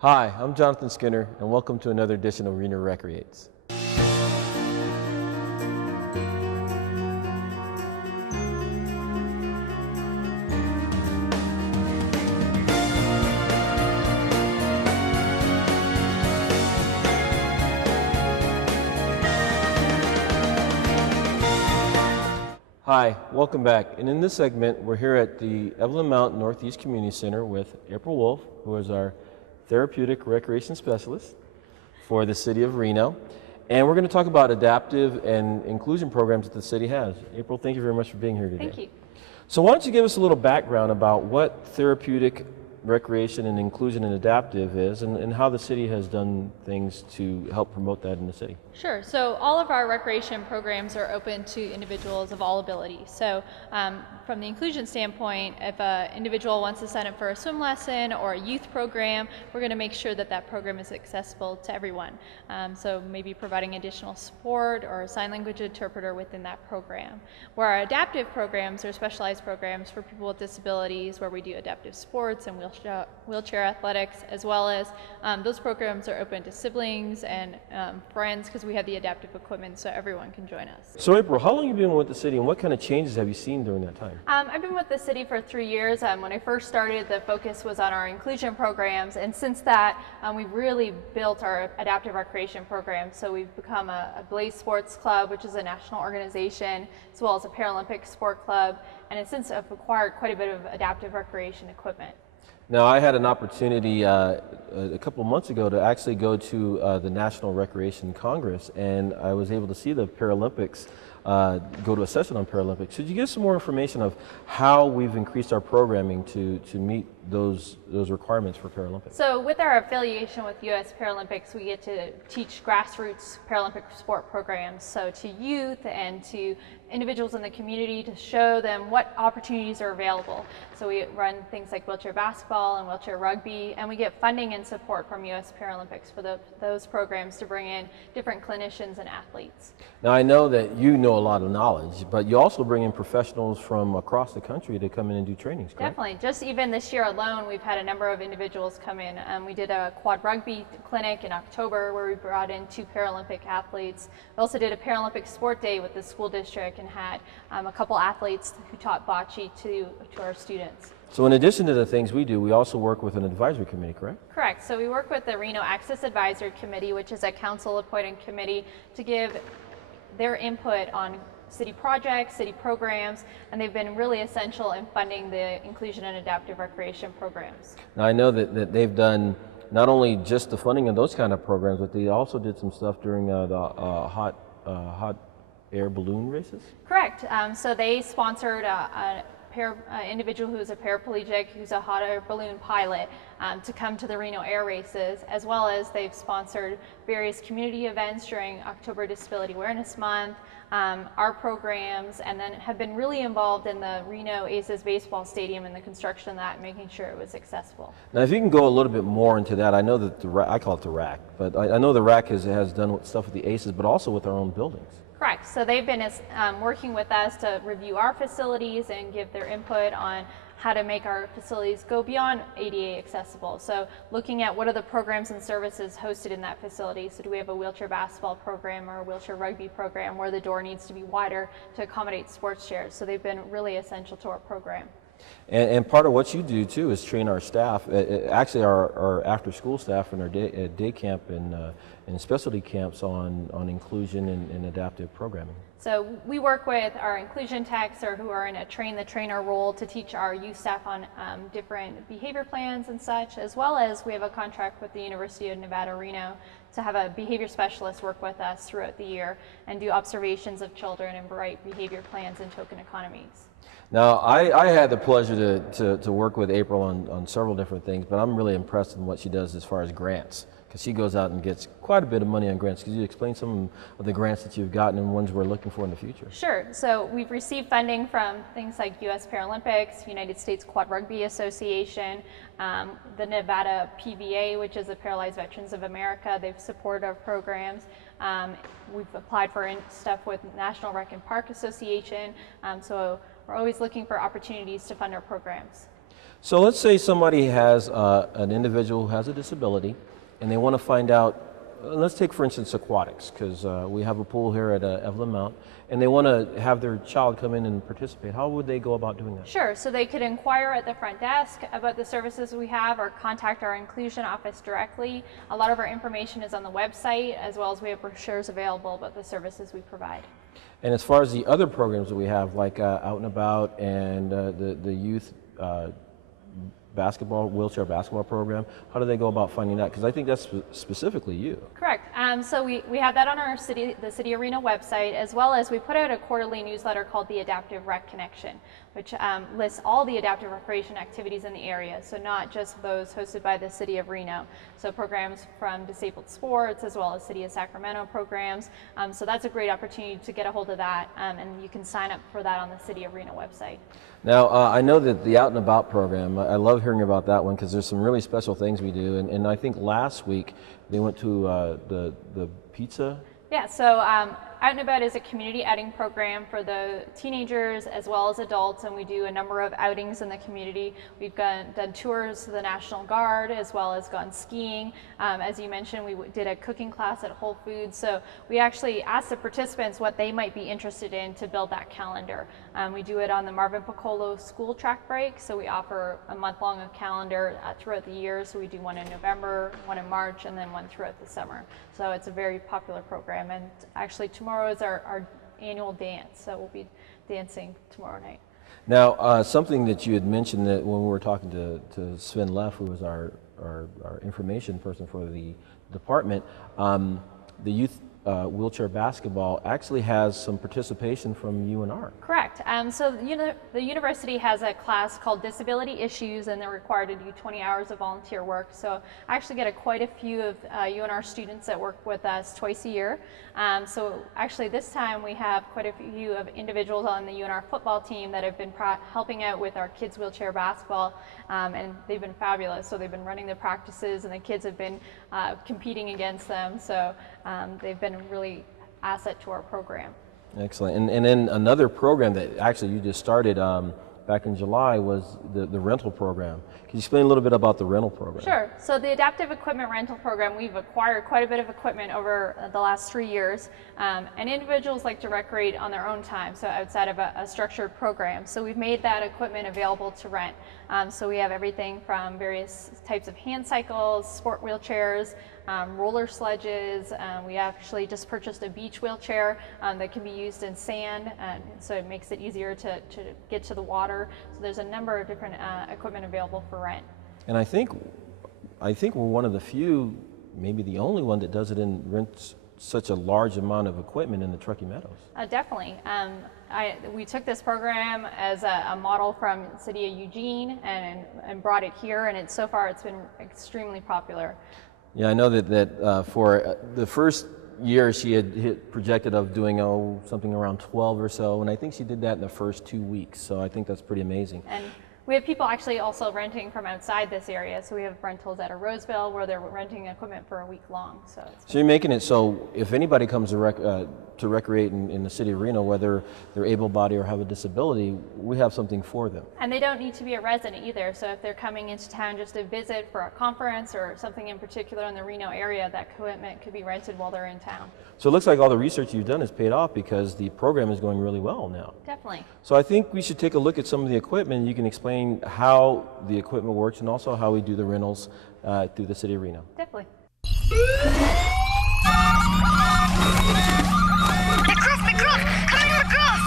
Hi, I'm Johnathan Skinner, and welcome to another edition of Reno Recreates. Hi, welcome back. And in this segment, we're here at the Evelyn Mount Northeast Community Center with April Wolfe, who is our Therapeutic Recreation Specialist for the City of Reno. And we're going to talk about adaptive and inclusion programs that the city has. April, thank you very much for being here today. Thank you. So why don't you give us a little background about what therapeutic recreation and inclusion and adaptive is, and how the city has done things to help promote that in the city. Sure. So all of our recreation programs are open to individuals of all abilities. So from the inclusion standpoint, if an individual wants to sign up for a swim lesson or a youth program, we're going to make sure that that program is accessible to everyone. So maybe providing additional support or a sign language interpreter within that program. Where our adaptive programs are specialized programs for people with disabilities, where we do adaptive sports and wheelchair athletics, as well as those programs are open to siblings and friends, because we have the adaptive equipment so everyone can join us. So April, how long have you been with the city, and what kind of changes have you seen during that time? I've been with the city for 3 years. When I first started, the focus was on our inclusion programs, and since that, we've really built our adaptive recreation program. So we've become a Blaze Sports Club, which is a national organization, as well as a Paralympic sport club, and it's since acquired quite a bit of adaptive recreation equipment. Now, I had an opportunity a couple of months ago to actually go to the National Recreation Congress, and I was able to see the Paralympics, go to a session on Paralympics. Could you give some more information of how we've increased our programming to meet those requirements for Paralympics? So with our affiliation with U.S. Paralympics, we get to teach grassroots Paralympic sport programs, so to youth and to individuals in the community, to show them what opportunities are available. So we run things like wheelchair basketball and wheelchair rugby, and we get funding and support from U.S. Paralympics for those programs to bring in different clinicians and athletes. Now, I know that you know a lot of knowledge, but you also bring in professionals from across the country to come in and do trainings, correct? Definitely. Just even this year alone, we've had a number of individuals come in. We did a quad rugby clinic in October where we brought in 2 Paralympic athletes. We also did a Paralympic sport day with the school district and had a couple athletes who taught bocce to our students. So in addition to the things we do, we also work with an advisory committee, correct? Correct. So we work with the Reno Access Advisory Committee, which is a council-appointed committee to give their input on city projects, city programs, and they've been really essential in funding the inclusion and adaptive recreation programs. Now, I know that they've done not only just the funding of those kind of programs, but they also did some stuff during the hot air balloon races? Correct. So they sponsored an individual who's a paraplegic, who's a hot air balloon pilot, to come to the Reno air races, as well as they've sponsored various community events during October Disability Awareness Month, our programs, and then have been really involved in the Reno Aces baseball stadium and the construction of that, and making sure it was accessible. Now, if you can go a little bit more into that, I know that I call it the RAC, but I know the RAC has done stuff with the Aces, but also with our own buildings. Correct. So they've been working with us to review our facilities and give their input on how to make our facilities go beyond ADA accessible. So looking at what are the programs and services hosted in that facility. So do we have a wheelchair basketball program or a wheelchair rugby program where the door needs to be wider to accommodate sports chairs? So they've been really essential to our program. And part of what you do too is train our staff, actually our after-school staff and our day camp and specialty camps on inclusion and adaptive programming. So we work with our inclusion techs who are in a train-the-trainer role to teach our youth staff on different behavior plans and such, as well as we have a contract with the University of Nevada, Reno to have a behavior specialist work with us throughout the year and do observations of children and write behavior plans and token economies. Now, I had the pleasure to work with April on several different things, but I'm really impressed in what she does as far as grants, because she goes out and gets quite a bit of money on grants. Could you explain some of the grants that you've gotten and ones we're looking for in the future? Sure. So we've received funding from things like U.S. Paralympics, United States Quad Rugby Association, the Nevada PVA, which is the Paralyzed Veterans of America. They've supported our programs. We've applied for stuff with National Rink and Park Association. So we're always looking for opportunities to fund our programs. So let's say somebody has an individual who has a disability, and they want to find out. Let's take, for instance, aquatics, because we have a pool here at Evelyn Mount, and they want to have their child come in and participate. How would they go about doing that? Sure, so they could inquire at the front desk about the services we have or contact our inclusion office directly. A lot of our information is on the website, as well as we have brochures available about the services we provide. And as far as the other programs that we have, like Out and About and the youth wheelchair basketball program, how do they go about finding that? Because I think that's specifically you. Correct. So we have that on our the City of Reno website, as well as we put out a quarterly newsletter called the Adaptive Rec Connection, which lists all the adaptive recreation activities in the area, so not just those hosted by the City of Reno. So programs from Disabled Sports, as well as City of Sacramento programs. So that's a great opportunity to get a hold of that, and you can sign up for that on the City of Reno website. Now, I know that the Out and About program, I love hearing about that one because there's some really special things we do. And I think last week they went to the pizza. Yeah, so Out and About is a community outing program for the teenagers as well as adults, and we do a number of outings in the community. We've done tours to the National Guard, as well as gone skiing. As you mentioned, we did a cooking class at Whole Foods, so we actually asked the participants what they might be interested in to build that calendar. We do it on the Marvin Piccolo school track break, so we offer a month-long calendar throughout the year. So we do one in November, one in March, and then one throughout the summer. So it's a very popular program, and actually tomorrow is our annual dance, so we'll be dancing tomorrow night. Now, something that you had mentioned that when we were talking to Sven Leff, who was our information person for the department, the youth wheelchair basketball actually has some participation from UNR. Correct. So the university has a class called Disability Issues, and they're required to do 20 hours of volunteer work. So I actually get quite a few of UNR students that work with us twice a year. So actually this time we have quite a few of individuals on the UNR football team that have been helping out with our kids wheelchair basketball, and they've been fabulous. So they've been running the practices, and the kids have been competing against them. So they've been really asset to our program. Excellent. And then another program that actually you just started back in July was the rental program. Can you explain a little bit about the rental program? Sure. So the adaptive equipment rental program, we've acquired quite a bit of equipment over the last 3 years, and individuals like to recreate on their own time, so outside of a structured program. So we've made that equipment available to rent. So we have everything from various types of hand cycles, sport wheelchairs, roller sledges. We actually just purchased a beach wheelchair that can be used in sand, so it makes it easier to get to the water. So there's a number of different equipment available for rent. And I think we're one of the few, maybe the only one that does it and rents such a large amount of equipment in the Truckee Meadows. Definitely. We took this program as a model from the city of Eugene and brought it here, and so far it's been extremely popular. Yeah, I know that for the first year she had projected of doing something around 12 or so, and I think she did that in the first 2 weeks, so I think that's pretty amazing. And we have people actually also renting from outside this area, so we have rentals out of Roseville where they're renting equipment for a week long. So you're making it so if anybody comes to recreate in the city of Reno, whether they're able-bodied or have a disability, we have something for them. And they don't need to be a resident either, so if they're coming into town just to visit for a conference or something in particular in the Reno area, that equipment could be rented while they're in town. So it looks like all the research you've done has paid off because the program is going really well now. Definitely. So I think we should take a look at some of the equipment. You can explain how the equipment works and also how we do the rentals through the city of Reno. Definitely. McGruff! Come in, McGruff!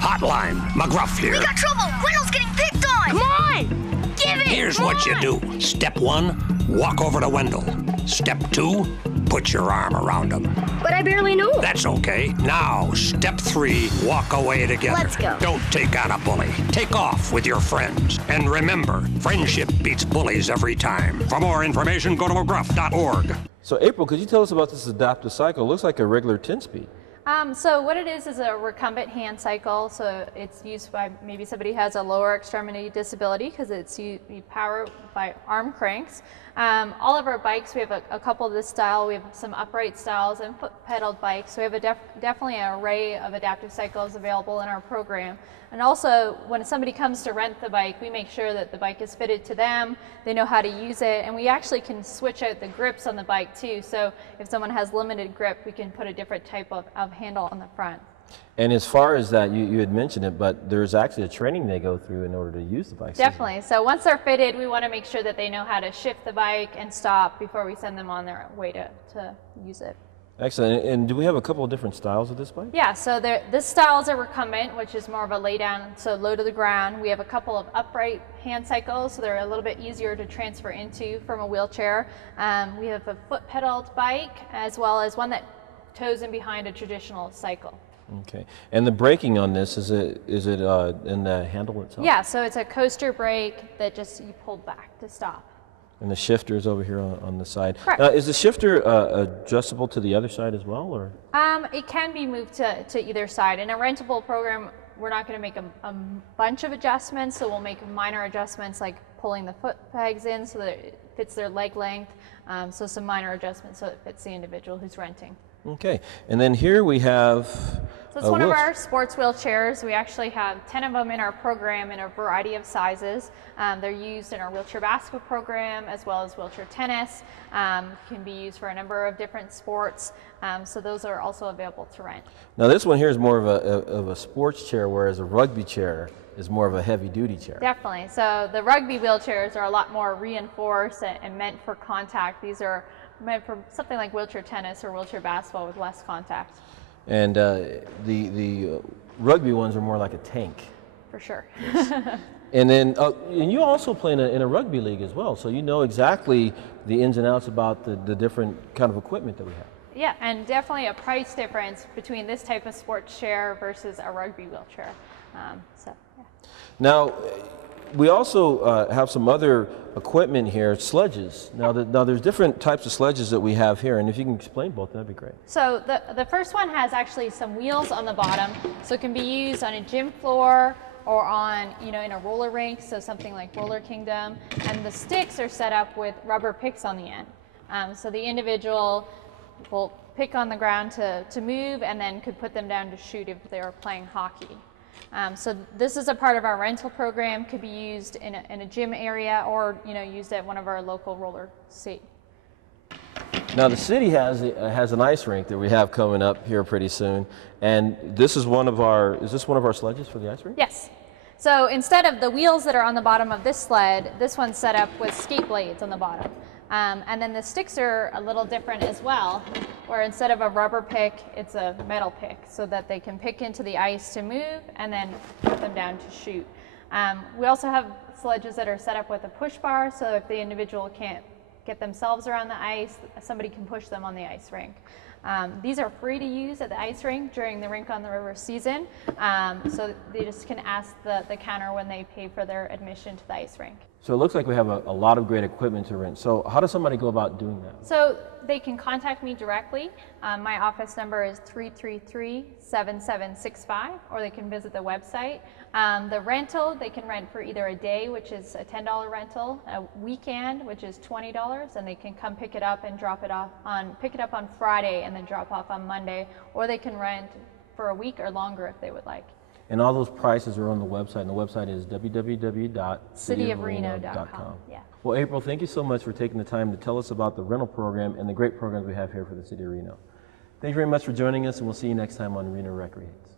Hotline, McGruff here. We got trouble! Reynolds getting picked on! Come on! Give it! Here's what you do. Step 1, walk over to Wendell. Step 2, put your arm around him. But I barely know him. That's okay. Now, step 3, walk away together. Let's go. Don't take on a bully. Take off with your friends. And remember, friendship beats bullies every time. For more information, go to mcgruff.org. So April, could you tell us about this adaptive cycle? It looks like a regular 10-speed. So what it is a recumbent hand cycle. So it's used by maybe somebody has a lower extremity disability because it's you power by arm cranks. All of our bikes, we have a couple of this style. We have some upright styles and foot-pedaled bikes. So we have definitely an array of adaptive cycles available in our program. And also, when somebody comes to rent the bike, we make sure that the bike is fitted to them, they know how to use it, and we actually can switch out the grips on the bike too. So if someone has limited grip, we can put a different type of handle on the front. And as far as that, you had mentioned it, but there's actually a training they go through in order to use the bike. Definitely. So once they're fitted, we want to make sure that they know how to shift the bike and stop before we send them on their way to use it. Excellent. And do we have a couple of different styles of this bike? Yeah, so this style is a recumbent, which is more of a lay down, so low to the ground. We have a couple of upright hand cycles, so they're a little bit easier to transfer into from a wheelchair. We have a foot pedaled bike, as well as one that tows in behind a traditional cycle. Okay. And the braking on this, is it in the handle itself? Yeah, so it's a coaster brake that just you pull back to stop. And the shifter is over here on the side. Correct. Is the shifter adjustable to the other side as well, or? It can be moved to either side. In a rentable program, we're not going to make a bunch of adjustments, so we'll make minor adjustments like pulling the foot pegs in so that it fits their leg length, so some minor adjustments so it fits the individual who's renting. Okay, and then here we have... So it's one of our sports wheelchairs. We actually have 10 of them in our program in a variety of sizes. They're used in our wheelchair basketball program as well as wheelchair tennis. Can be used for a number of different sports. So those are also available to rent. Now this one here is more of a sports chair, whereas a rugby chair is more of a heavy-duty chair. Definitely. So the rugby wheelchairs are a lot more reinforced and meant for contact. These are meant for something like wheelchair tennis or wheelchair basketball with less contact. And the rugby ones are more like a tank. For sure. And then, and you also play in a rugby league as well, so you know exactly the ins and outs about the different kind of equipment that we have. Yeah, and definitely a price difference between this type of sports chair versus a rugby wheelchair. Yeah. Now, we also have some other equipment here, sledges. Now there's different types of sledges that we have here, and if you can explain both, that'd be great. So the first one has actually some wheels on the bottom, so it can be used on a gym floor or on, in a roller rink, so something like Roller Kingdom. And the sticks are set up with rubber picks on the end. So the individual will pick on the ground to move and then could put them down to shoot if they were playing hockey. So this is a part of our rental program, could be used in a gym area or used at one of our local roller skates. Now the city has an ice rink that we have coming up here pretty soon, and this is is this one of our sledges for the ice rink? Yes. So instead of the wheels that are on the bottom of this sled, this one's set up with skate blades on the bottom. And then the sticks are a little different as well, where instead of a rubber pick, it's a metal pick, so that they can pick into the ice to move and then put them down to shoot. We also have sledges that are set up with a push bar, so if the individual can't get themselves around the ice, somebody can push them on the ice rink. These are free to use at the ice rink during the Rink on the River season, so they just can ask the counter when they pay for their admission to the ice rink. So it looks like we have a lot of great equipment to rent. So how does somebody go about doing that? So they can contact me directly. My office number is 333-7765, or they can visit the website. The rental, they can rent for either a day, which is a $10 rental, a weekend, which is $20, and they can come pick it up and pick it up on Friday and then drop off on Monday, or they can rent for a week or longer if they would like. And all those prices are on the website, and the website is www.cityofreno.com. Yeah. Well, April, thank you so much for taking the time to tell us about the rental program and the great programs we have here for the City of Reno. Thank you very much for joining us, and we'll see you next time on Reno Recreates.